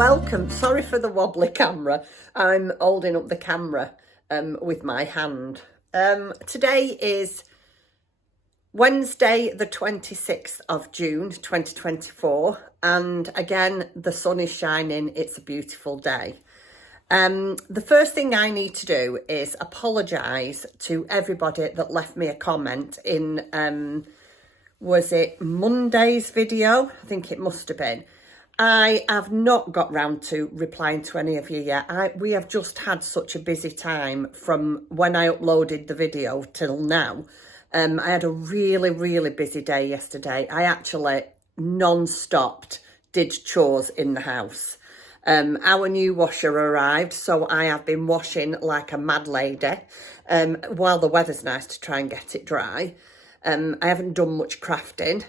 welcome. Sorry for the wobbly camera. I'm holding up the camera with my hand. Today is Wednesday the 26th of June 2024, and again the sun is shining. It's a beautiful day. The first thing I need to do is apologise to everybody that left me a comment in was it Monday's video? I think it must have been. I have not got round to replying to any of you yet. We have just had such a busy time from when I uploaded the video till now. I had a really busy day yesterday. I actually non-stopped did chores in the house. Our new washer arrived, so I have been washing like a mad lady while the weather's nice to try and get it dry. I haven't done much crafting.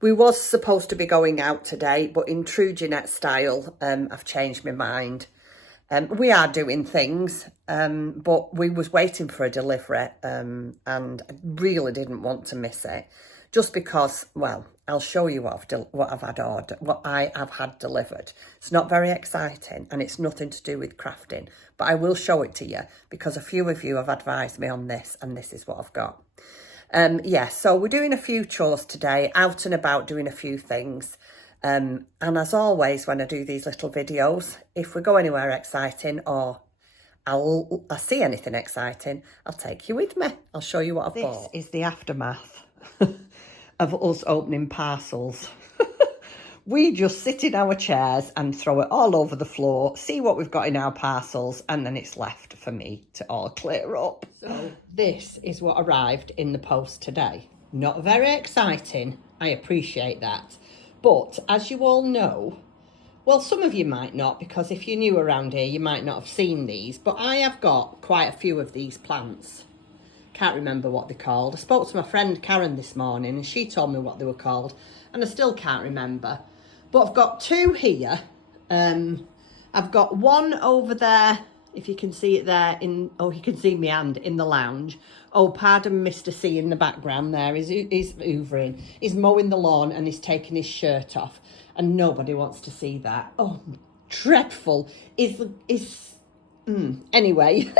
We was supposed to be going out today, but in true Jeanette style, I've changed my mind. We are doing things, but we was waiting for a delivery, and I really didn't want to miss it. Just because, well, I'll show you what I have had delivered. It's not very exciting, and it's nothing to do with crafting, but I will show it to you because a few of you have advised me on this, and this is what I've got. Yeah, so we're doing a few chores today, out and about doing a few things. And as always, when I do these little videos, if we go anywhere exciting or I see anything exciting, I'll take you with me. I'll show you what I've bought. This is the aftermath of us opening parcels. We just sit in our chairs and throw it all over the floor, see what we've got in our parcels, and then it's left for me to all clear up. So this is what arrived in the post today. Not very exciting, I appreciate that. But as you all know, well, some of you might not, because if you're new around here, you might not have seen these, but I have got quite a few of these plants. Can't remember what they're called. I spoke to my friend Karen this morning and she told me what they were called, and I still can't remember. But I've got two here. I've got one over there, if you can see it there, you can see my hand in the lounge. Oh, pardon Mr. C in the background there. He's hoovering. He's mowing the lawn and he's taking his shirt off. And nobody wants to see that. Oh, dreadful. Anyway.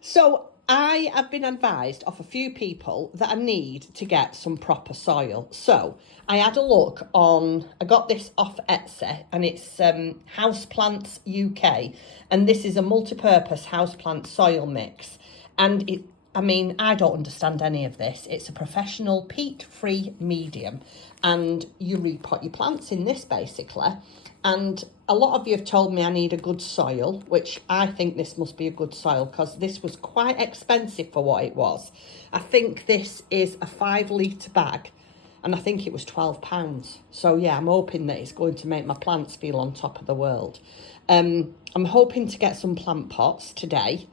So I have been advised of a few people that I need to get some proper soil. So I had a look I got this off Etsy, and it's Houseplants UK. And this is a multi-purpose houseplant soil mix. And I don't understand any of this. It's a professional peat-free medium. And you repot your plants in this basically. And a lot of you have told me I need a good soil, which I think this must be a good soil because this was quite expensive for what it was. I think this is a 5 litre bag and I think it was £12. So yeah, I'm hoping that it's going to make my plants feel on top of the world. I'm hoping to get some plant pots today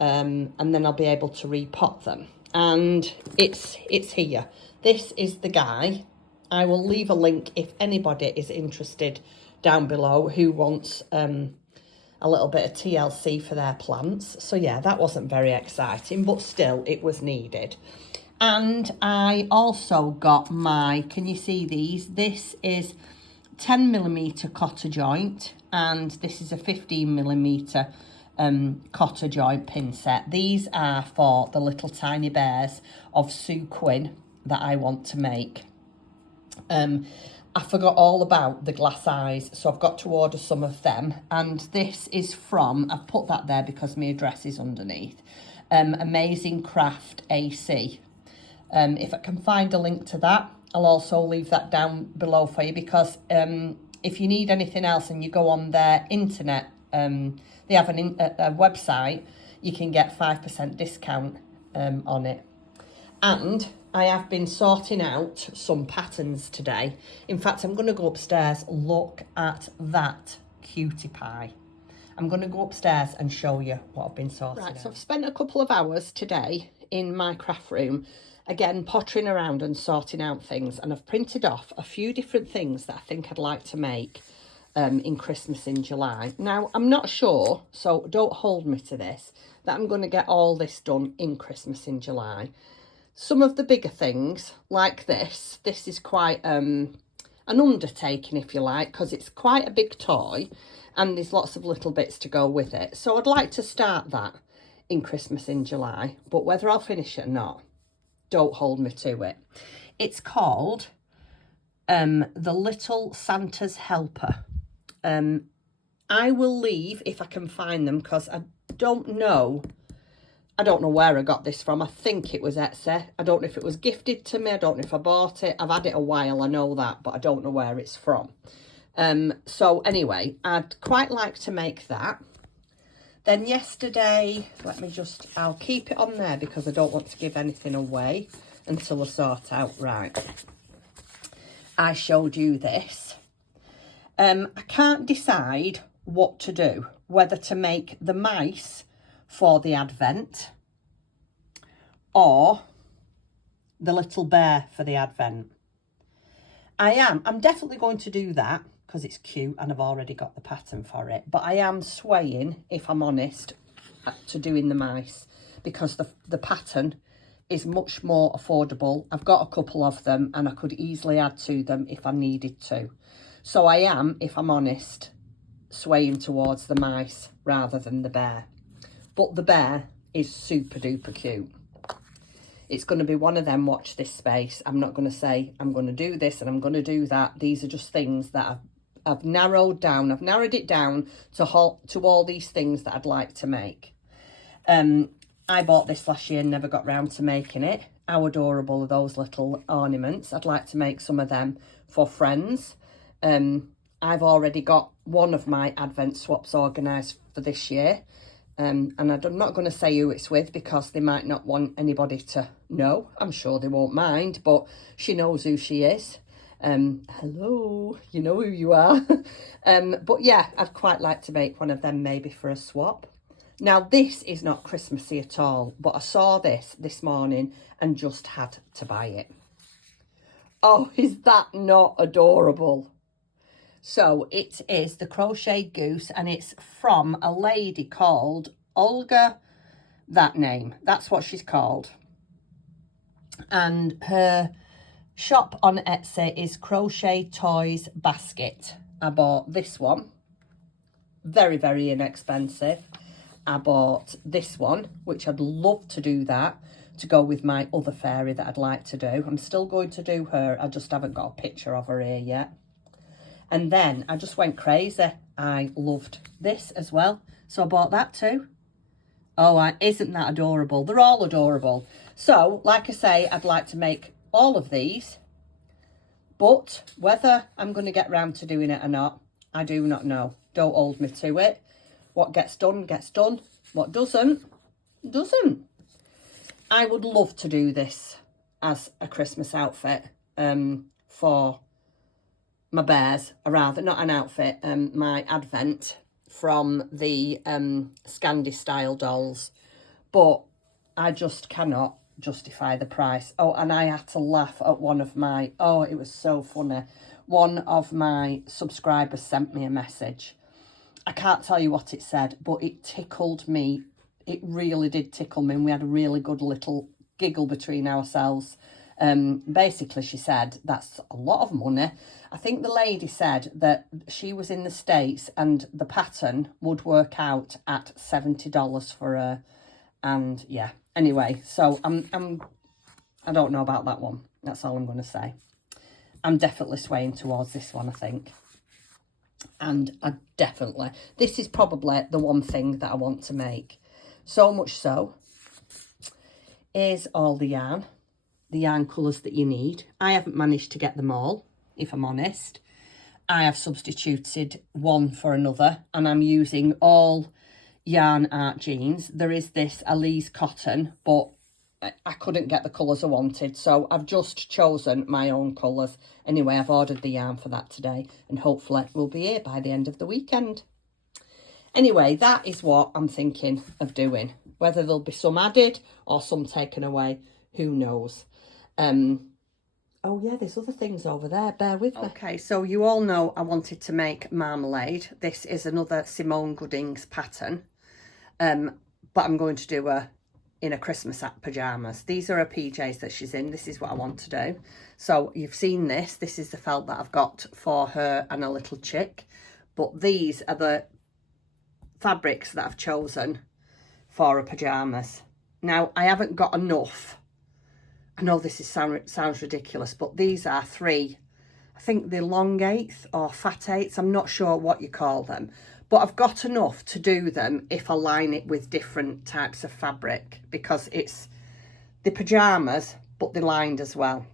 and then I'll be able to repot them. And it's here. This is the guy. I will leave a link if anybody is interested down below who wants a little bit of TLC for their plants. So yeah, that wasn't very exciting, but still it was needed. And I also got can you see these? This is 10mm cotter joint, and this is a 15mm cotter joint pin set. These are for the little tiny bears of Sue Quinn that I want to make. I forgot all about the glass eyes, so I've got to order some of them. And this is from, I've put that there because my address is underneath, Amazing Craft AC. If I can find a link to that, I'll also leave that down below for you, because if you need anything else and you go on their internet, they have a website, you can get 5% discount on it. And I have been sorting out some patterns today. In fact, I'm going to go upstairs. Look at that cutie pie. I'm going to go upstairs and show you what I've been sorting out. So I've spent a couple of hours today in my craft room, again, pottering around and sorting out things. And I've printed off a few different things that I think I'd like to make in Christmas in July. Now, I'm not sure, so don't hold me to this, that I'm going to get all this done in Christmas in July. Some of the bigger things, like this is quite an undertaking, if you like, because it's quite a big toy and there's lots of little bits to go with it. So I'd like to start that in Christmas in July, but whether I'll finish it or not, don't hold me to it. It's called The Little Santa's Helper. I will leave, if I can find them, because I don't know where I got this from. I think it was Etsy. I don't know if it was gifted to me. I don't know if I bought it. I've had it a while, I know that, but I don't know where it's from. So anyway, I'd quite like to make that. Then yesterday, I'll keep it on there because I don't want to give anything away until I sort out right. I showed you this. I can't decide what to do, whether to make the mice for the Advent or the little bear for the Advent. I'm definitely going to do that because it's cute and I've already got the pattern for it. But I am swaying, if I'm honest, to doing the mice because the pattern is much more affordable. I've got a couple of them and I could easily add to them if I needed to. So I am, if I'm honest, swaying towards the mice rather than the bear. But the bear is super duper cute. It's going to be one of them, watch this space. I'm not going to say I'm going to do this and I'm going to do that. These are just things that I've narrowed down. I've narrowed it down to all these things that I'd like to make. I bought this last year and never got round to making it. How adorable are those little ornaments? I'd like to make some of them for friends. I've already got one of my Advent swaps organised for this year. And I'm not going to say who it's with because they might not want anybody to know. I'm sure they won't mind, but she knows who she is. Hello, you know who you are. But yeah, I'd quite like to make one of them maybe for a swap. Now, this is not Christmassy at all, but I saw this morning and just had to buy it. Oh, is that not adorable? So it is the Crochet Goose and it's from a lady called Olga, that name. That's what she's called. And her shop on Etsy is Crochet Toys Basket. I bought this one. Very, very inexpensive. I bought this one, which I'd love to do that to go with my other fairy that I'd like to do. I'm still going to do her. I just haven't got a picture of her here yet. And then I just went crazy. I loved this as well. So I bought that too. Oh, isn't that adorable? They're all adorable. So, like I say, I'd like to make all of these. But whether I'm going to get round to doing it or not, I do not know. Don't hold me to it. What gets done, gets done. What doesn't, doesn't. I would love to do this as a Christmas outfit for my bears, or rather, not an outfit, my Advent from the Scandi style dolls. But I just cannot justify the price. Oh, and I had to laugh at one of my, oh, it was so funny. One of my subscribers sent me a message. I can't tell you what it said, but it tickled me. It really did tickle me, and we had a really good little giggle between ourselves. Basically, she said, that's a lot of money. I think the lady said that she was in the States and the pattern would work out at $70 for her. And yeah, anyway, so I don't know about that one. That's all I'm going to say. I'm definitely swaying towards this one, I think. And this is probably the one thing that I want to make. So much so, here's all the yarn colours that you need. I haven't managed to get them all, if I'm honest. I have substituted one for another, and I'm using all yarn art jeans. There is this Elise cotton, but I couldn't get the colours I wanted, so I've just chosen my own colours. Anyway, I've ordered the yarn for that today, and hopefully we'll be here by the end of the weekend. Anyway, that is what I'm thinking of doing. Whether there'll be some added or some taken away, who knows. Oh yeah, there's other things over there, bear with me. Okay, so you all know I wanted to make marmalade. This is another Simone Gooding's pattern, but I'm going to do her in her Christmas pyjamas. These are her PJs that she's in. This is what I want to do. So you've seen this. This is the felt that I've got for her and a little chick. But these are the fabrics that I've chosen for her pyjamas. Now, I haven't got enough. I know this sounds ridiculous, but these are 3, I think they're long 8ths or fat 8ths. I'm not sure what you call them. But I've got enough to do them if I line it with different types of fabric, because it's the pyjamas, but they're lined as well.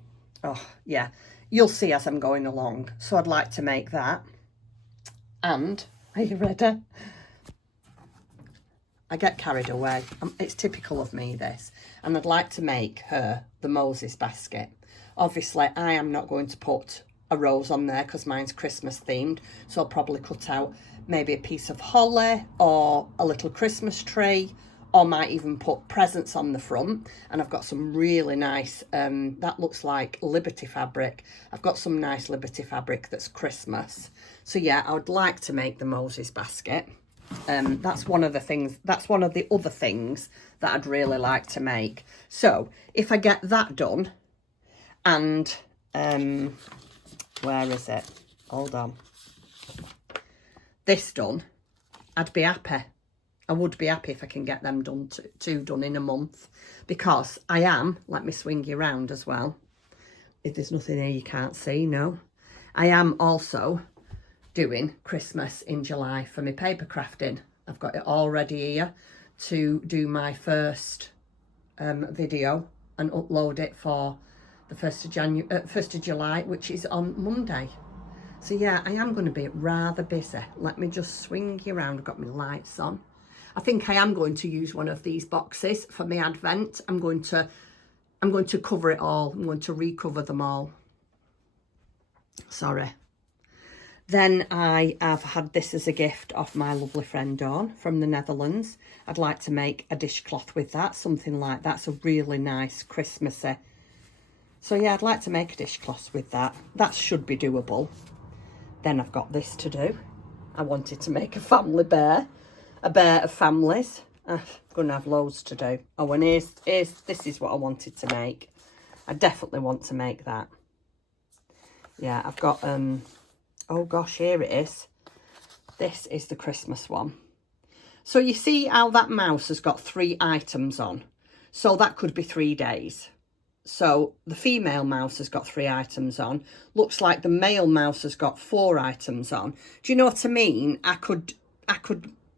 Oh, yeah. You'll see as I'm going along. So I'd like to make that. And, are you ready? I get carried away. It's typical of me, this. And I'd like to make her the Moses basket. Obviously, I am not going to put a rose on there because mine's Christmas themed. So I'll probably cut out maybe a piece of holly or a little Christmas tree, or might even put presents on the front. And I've got some really nice, that looks like Liberty fabric. I've got some nice Liberty fabric that's Christmas. So yeah, I would like to make the Moses basket. That's one of the things, that's one of the other things that I'd really like to make. So if I get that done, and where is it? Hold on. This done, I'd be happy. I would be happy if I can get them done, two done in a month, because I am, let me swing you around as well. If there's nothing here you can't see, no. I am also doing Christmas in July for my paper crafting. I've got it all ready here to do my first video and upload it for the 1st of July, which is on Monday. So yeah, I am going to be rather busy. Let me just swing you around. I've got my lights on. I think I am going to use one of these boxes for my advent. I'm going to cover it all. I'm going to recover them all. Sorry. Then I have had this as a gift off my lovely friend Dawn from the Netherlands. I'd like to make a dishcloth with that, something like that. It's a really nice Christmassy. So yeah, I'd like to make a dishcloth with that. That should be doable. Then I've got this to do. I wanted to make a family bear, a bear of families. I'm going to have loads to do. Oh, and this is what I wanted to make. I definitely want to make that. Yeah, I've got, oh gosh, here it is. This is the Christmas one. So you see how that mouse has got 3 items on. So that could be 3 days. So the female mouse has got 3 items on. Looks like the male mouse has got 4 items on. Do you know what I mean? I could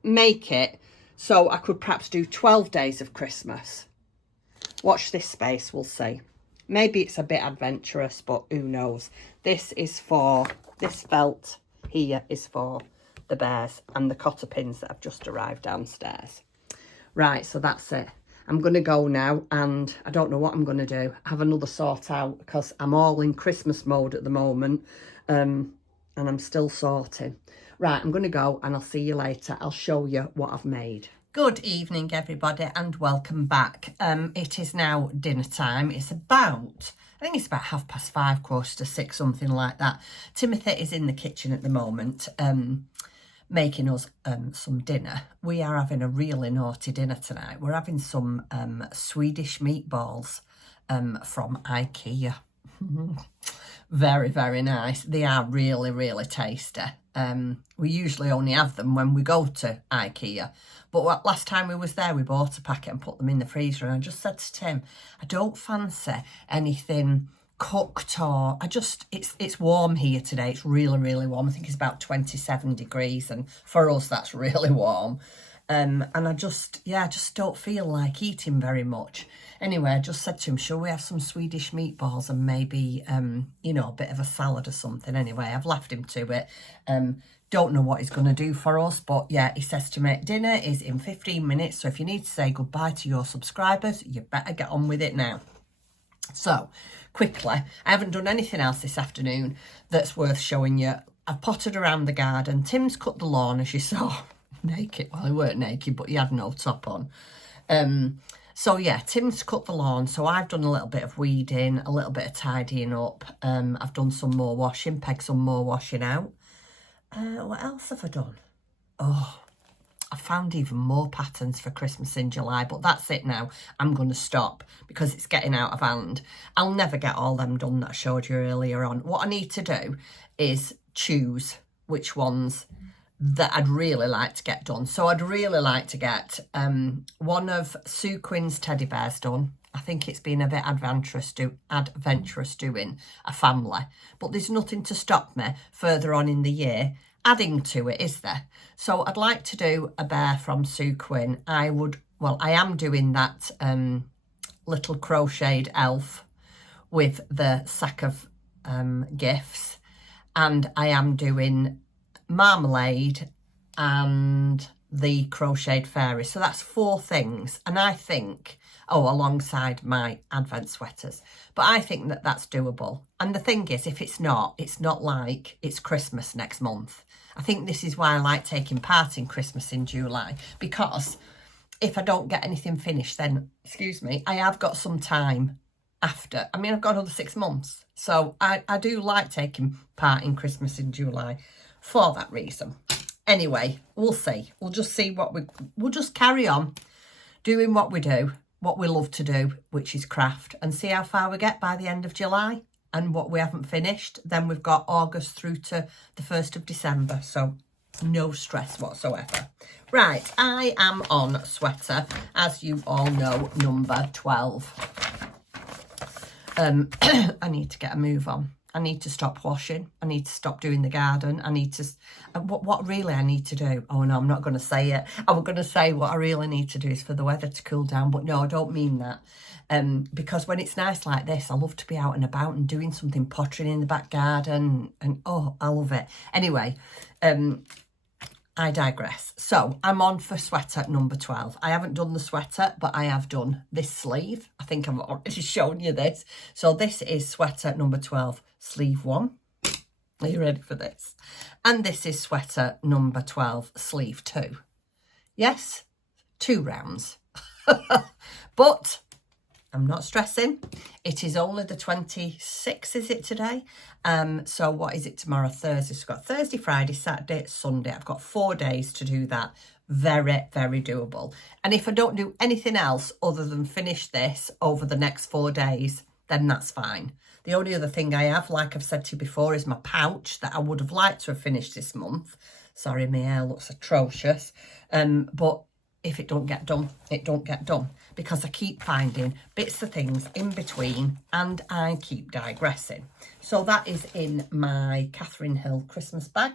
make it so I could perhaps do 12 days of Christmas. Watch this space, we'll see. Maybe it's a bit adventurous, but who knows? This felt here is for the bears and the cotter pins that have just arrived downstairs. Right, so that's it. I'm going to go now, and I don't know what I'm going to do. Have another sort out, because I'm all in Christmas mode at the moment, and I'm still sorting. Right, I'm going to go, and I'll see you later. I'll show you what I've made. Good evening, everybody, and welcome back. It is now dinner time. It's about, I think it's about 5:30, 5:45, something like that. Timothy is in the kitchen at the moment, making us some dinner. We are having a really naughty dinner tonight. We're having some Swedish meatballs from IKEA. Very, very nice. They are really, really tasty. We usually only have them when we go to IKEA. But last time we was there, we bought a packet and put them in the freezer. And I just said to Tim, I don't fancy anything cooked, or it's warm here today. It's really, really warm. I think it's about 27 degrees, and for us that's really warm. And I just don't feel like eating very much. Anyway, I just said to him, shall we have some Swedish meatballs and maybe you know, a bit of a salad or something. Anyway, I've left him to it. Don't know what he's going to do for us, but yeah, he says to me, dinner is in 15 minutes, so if you need to say goodbye to your subscribers, you better get on with it now. So, quickly, I haven't done anything else this afternoon that's worth showing you. I've pottered around the garden. Tim's cut the lawn, as you saw, naked. Well, he weren't naked, but he had no top on. So yeah, Tim's cut the lawn, so I've done a little bit of weeding, a little bit of tidying up. I've done some more washing, pegged some more washing out. What else have I done? Oh, I found even more patterns for Christmas in July, but that's it now. I'm going to stop because it's getting out of hand. I'll never get all them done that I showed you earlier on. What I need to do is choose which ones that I'd really like to get done. So I'd really like to get one of Sue Quinn's teddy bears done. I think it's been a bit adventurous doing a family, but there's nothing to stop me further on in the year adding to it, is there? So I'd like to do a bear from Sue Quinn. I am doing that little crocheted elf with the sack of gifts, and I am doing marmalade and the crocheted fairy. So that's 4 things, and I think, alongside my advent sweaters, but I think that that's doable. And the thing is, if it's not like it's Christmas next month. I think this is why I like taking part in Christmas in July, because if I don't get anything finished, then, I have got some time after. I mean, I've got another 6 months. So I do like taking part in Christmas in July for that reason. Anyway, we'll see. We'll just see we'll just carry on doing what we do, what we love to do, which is craft, and see how far we get by the end of July. And what we haven't finished, then we've got August through to the 1st of December. So no stress whatsoever. Right, I am on sweater, as you all know, number 12. I need to get a move on. I need to stop washing. I need to stop doing the garden. I need to... What really I need to do... Oh, no, I'm not going to say it. I was going to say what I really need to do is for the weather to cool down. But no, I don't mean that. Because when it's nice like this, I love to be out and about and doing something, pottering in the back garden. And, oh, I love it. Anyway, I digress. So I'm on for sweater number 12. I haven't done the sweater, but I have done this sleeve. I think I've already shown you this. So this is sweater number 12, sleeve 1. Are you ready for this? And this is sweater number 12, sleeve 2. Yes, 2 rounds. But I'm not stressing. It is only the 26th, is it today? So what is it tomorrow? Thursday. So I've got Thursday, Friday, Saturday, Sunday. I've got 4 days to do that. Very, very doable. And if I don't do anything else other than finish this over the next 4 days, then that's fine. The only other thing I have, like I've said to you before, is my pouch that I would have liked to have finished this month. Sorry, my hair looks atrocious. But if it don't get done, it don't get done. Because I keep finding bits of things in between and I keep digressing. So that is in my Catherine Hill Christmas bag.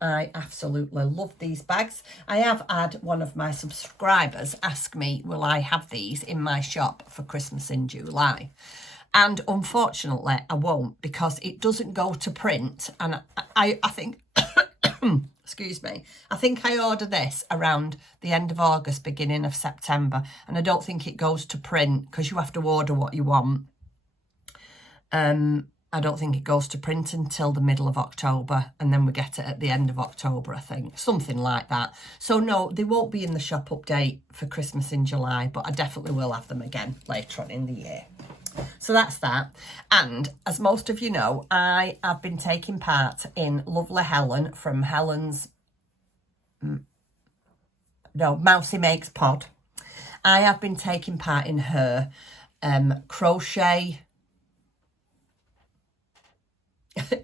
I absolutely love these bags. I have had one of my subscribers ask me, will I have these in my shop for Christmas in July? And unfortunately, I won't, because it doesn't go to print. And I think... Excuse me. I think I ordered this around the end of August, beginning of September. And I don't think it goes to print because you have to order what you want. I don't think it goes to print until the middle of October. And then we get it at the end of October, I think. Something like that. So no, they won't be in the shop update for Christmas in July. But I definitely will have them again later on in the year. So that's that. And as most of you know, I have been taking part in Lovely Helen from Helen's Mousy Makes Pod. I have been taking part in her crochet.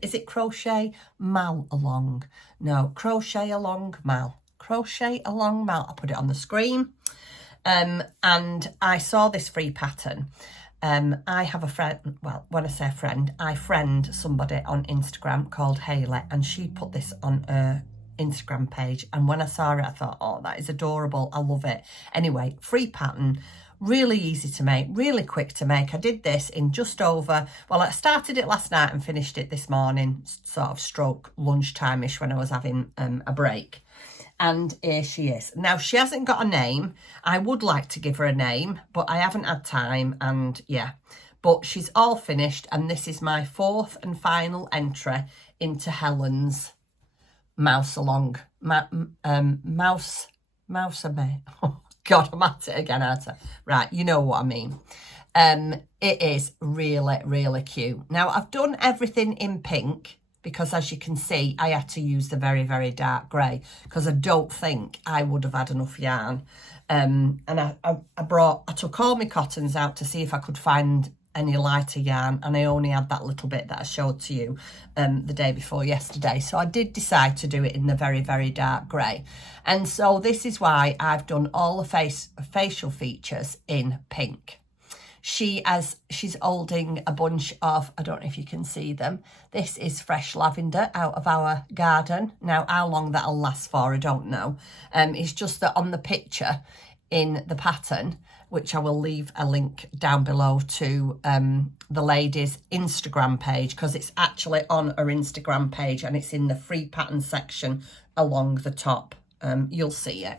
Is it crochet mal along? No, crochet along mal. Crochet along mal. I'll put it on the screen. And I saw this free pattern. I have a friend, well, when I say a friend, I friend somebody on Instagram called Hayley, and she put this on her Instagram page. And when I saw it, I thought, oh, that is adorable. I love it. Anyway, free pattern, really easy to make, really quick to make. I did this in just over, well, I started it last night and finished it this morning, sort of stroke lunchtime-ish when I was having a break. And here she is. Now, she hasn't got a name. I would like to give her a name, but I haven't had time. And yeah, but she's all finished. And this is my 4th and final entry into Helen's Mouse Along. Mouse a May. Oh, God, I'm at it again, aren't I? Right, you know what I mean. It is really, really cute. Now, I've done everything in pink because as you can see, I had to use the very, very dark grey because I don't think I would have had enough yarn. And I took all my cottons out to see if I could find any lighter yarn, and I only had that little bit that I showed to you the day before yesterday. So I did decide to do it in the very, very dark grey. And so this is why I've done all the facial features in pink. She's holding a bunch of, I don't know if you can see them. This is fresh lavender out of our garden. Now, how long that'll last for, I don't know. It's just that on the picture in the pattern, which I will leave a link down below to the lady's Instagram page, because it's actually on her Instagram page and it's in the free pattern section along the top. You'll see it.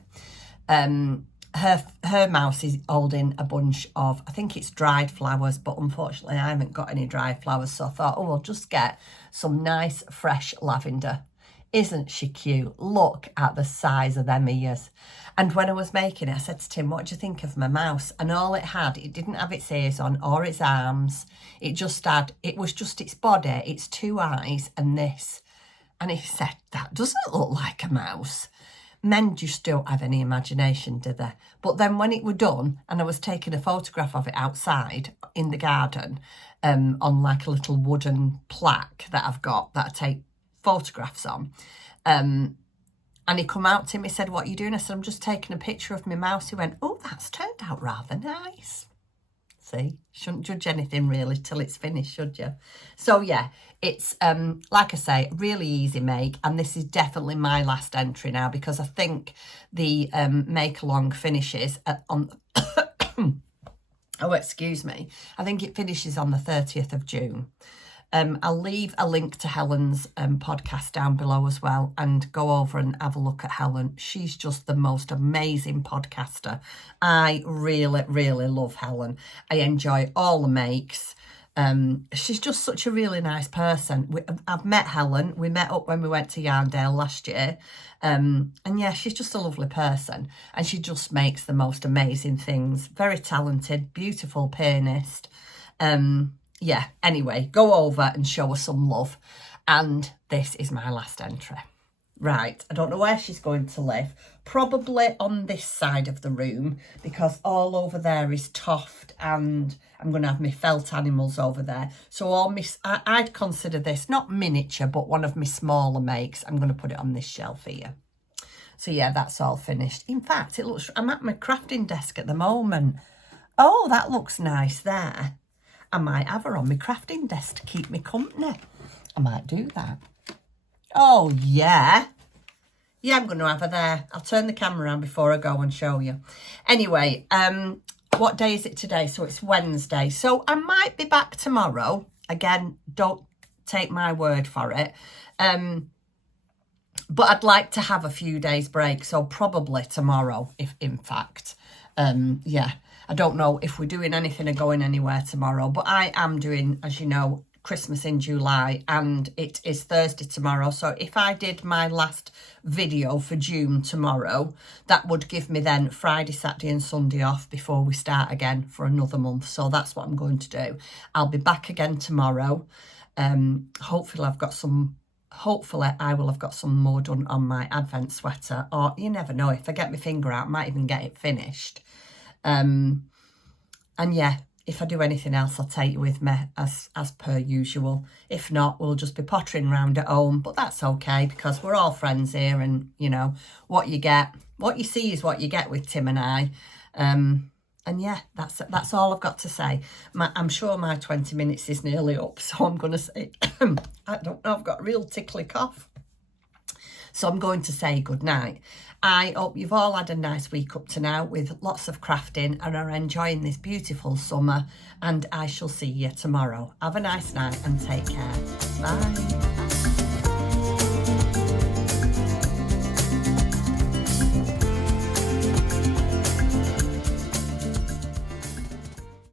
Her mouse is holding a bunch of, I think it's dried flowers, but unfortunately I haven't got any dried flowers, so I thought, oh, I'll just get some nice fresh lavender. Isn't she cute? Look at the size of them ears. And when I was making it, I said to Tim, what do you think of my mouse? And all it had, it didn't have its ears on or its arms. It was just its body, its two eyes and this. And he said, that doesn't look like a mouse. Men just don't have any imagination, do they? But then when it were done, and I was taking a photograph of it outside in the garden, on like a little wooden plaque that I've got that I take photographs on, and he come out to me, he said, what are you doing? I said, I'm just taking a picture of my mouse. He went, oh, that's turned out rather nice. See, shouldn't judge anything really till it's finished, should you? So yeah, it's like I say, really easy make, and this is definitely my last entry now, because I think the make along finishes on oh, excuse me, I think it finishes on the 30th of June. I'll leave a link to Helen's podcast down below as well, and go over and have a look at Helen. She's just the most amazing podcaster. I really, really love Helen. I enjoy all the makes. She's just such a really nice person. I've met Helen. We met up when we went to Yarndale last year. And yeah, she's just a lovely person. And she just makes the most amazing things. Very talented, beautiful pianist. Yeah, anyway, go over and show her some love. And this is my last entry. Right, I don't know where she's going to live. Probably on this side of the room, because all over there is toft, and I'm going to have my felt animals over there. So all I'd consider this not miniature, but one of my smaller makes. I'm going to put it on this shelf here. So yeah, that's all finished. In fact, I'm at my crafting desk at the moment. Oh, that looks nice there. I might have her on my crafting desk to keep me company. I might do that. Oh, yeah. Yeah, I'm going to have her there. I'll turn the camera around before I go and show you. Anyway, what day is it today? So it's Wednesday. So I might be back tomorrow. Again, don't take my word for it. But I'd like to have a few days break. So probably tomorrow, if in fact. Yeah. I don't know if we're doing anything or going anywhere tomorrow, but I am doing, as you know, Christmas in July, and it is Thursday tomorrow. So if I did my last video for June tomorrow, that would give me then Friday, Saturday and Sunday off before we start again for another month. So that's what I'm going to do. I'll be back again tomorrow. Hopefully I will have got some more done on my Advent sweater, or you never know, if I get my finger out, I might even get it finished. And yeah, if I do anything else, I'll take you with me as per usual. If not, we'll just be pottering around at home, but that's okay, because we're all friends here, and you know, what you see is what you get with Tim and I. And yeah, that's all I've got to say. I'm sure my 20 minutes is nearly up, so I'm going to say, I don't know, I've got a real tickly cough. So I'm going to say good night. I hope you've all had a nice week up to now with lots of crafting and are enjoying this beautiful summer. And I shall see you tomorrow. Have a nice night and take care. Bye.